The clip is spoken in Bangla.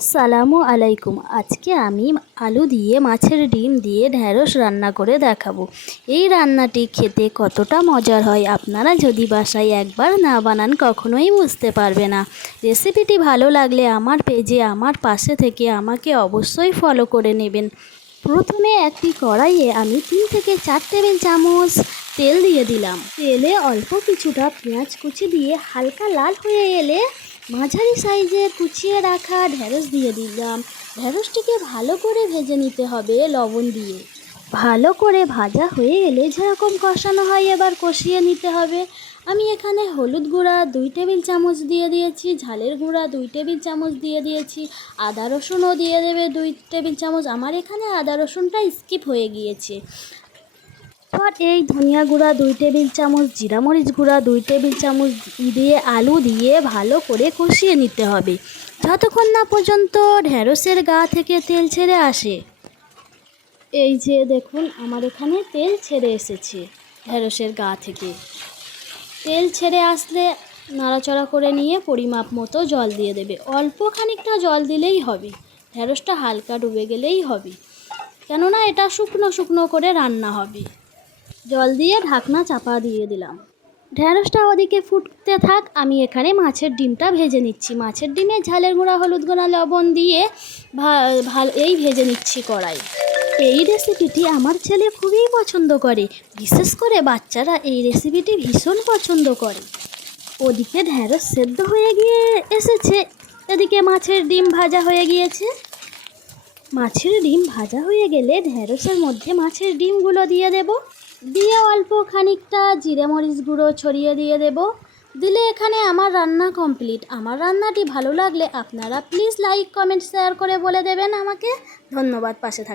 আসসালামু আলাইকুম। আজকে আমি আলু দিয়ে মাছের ডিম দিয়ে ঢ্যাঁড়স রান্না করে দেখাবো। এই রান্নাটি খেতে কতটা মজার হয় আপনারা যদি বাসায় একবার না বানান কখনোই বুঝতে পারবে না। রেসিপিটি ভালো লাগলে আমার পেজে আমার পাশে থেকে আমাকে অবশ্যই ফলো করে নেবেন। প্রথমে একটি কড়াইয়ে আমি 3 থেকে 4 টেবিল চামচ তেল দিয়ে দিলাম। তেলে অল্প কিছুটা পেঁয়াজ কুচি দিয়ে হালকা লাল হয়ে এলে মাঝারি সাইজে কুচিয়ে রাখা ঢ্যাঁড়স দিয়ে দিলাম। ঢ্যাঁড়সটিকে ভালো করে ভেজে নিতে হবে লবণ দিয়ে। ভালো করে ভাজা হয়ে এলে যেরকম কষানো হয় এবার কষিয়ে নিতে হবে। আমি এখানে হলুদ গুঁড়া 2 টেবিল চামচ দিয়ে দিয়েছি, ঝালের গুঁড়া 2 টেবিল চামচ দিয়ে দিয়েছি, আদা রসুনও দিয়ে দেবে 2 টেবিল চামচ। আমার এখানে আদা রসুনটা স্কিপ হয়ে গিয়েছে। আর এই ধনিয়া গুঁড়া 2 টেবিল চামচ, জিরা মরিচ গুঁড়া 2 টেবিল চামচ দিয়ে আলু দিয়ে ভালো করে কষিয়ে নিতে হবে যতক্ষণ না পর্যন্ত ঢ্যাঁড়সের গা থেকে তেল ছেড়ে আসে। এই যে দেখুন আমার এখানে তেল ছেড়ে এসেছে। ঢ্যাঁড়সের গা থেকে তেল ছেড়ে আসলে নাড়াচাড়া করে নিয়ে পরিমাপ মতো জল দিয়ে দেবে। অল্প খানিকটা জল দিলেই হবে, ঢ্যাঁড়সটা হালকা ডুবে গেলেই হবে, কেননা এটা শুকনো শুকনো করে রান্না হবে। জল দিয়ে ঢাকনা চাপা দিয়ে দিলাম। ঢ্যাঁড়সটা ওদিকে ফুটতে থাক, আমি এখানে মাছের ডিমটা ভেজে নিচ্ছি। মাছের ডিমে ঝালের গুঁড়া, হলুদ গুঁড়া, লবণ দিয়ে ভালো ভেজে নিচ্ছি কড়াই। এই রেসিপিটি আমার ছেলে খুবই পছন্দ করে, বিশেষ করে বাচ্চারা এই রেসিপিটি ভীষণ পছন্দ করে। ওদিকে ঢ্যাঁড়স সেদ্ধ হয়ে গিয়ে এসেছে, এদিকে মাছের ডিম ভাজা হয়ে গিয়েছে। মাছের ডিম ভাজা হয়ে গেলে ঢ্যাঁড়সের মধ্যে মাছের ডিমগুলো দিয়ে দেব। দিয়ে অল্প খানিকটা জিরে মরিচ গুঁড়ো ছড়িয়ে দিয়ে দেব। দিলে এখানে আমার রান্না কমপ্লিট। আমার রান্নাটি ভালো লাগলে আপনারা প্লিজ লাইক, কমেন্ট, শেয়ার করে বলে দেবেন আমাকে। ধন্যবাদ পাশে থাকা।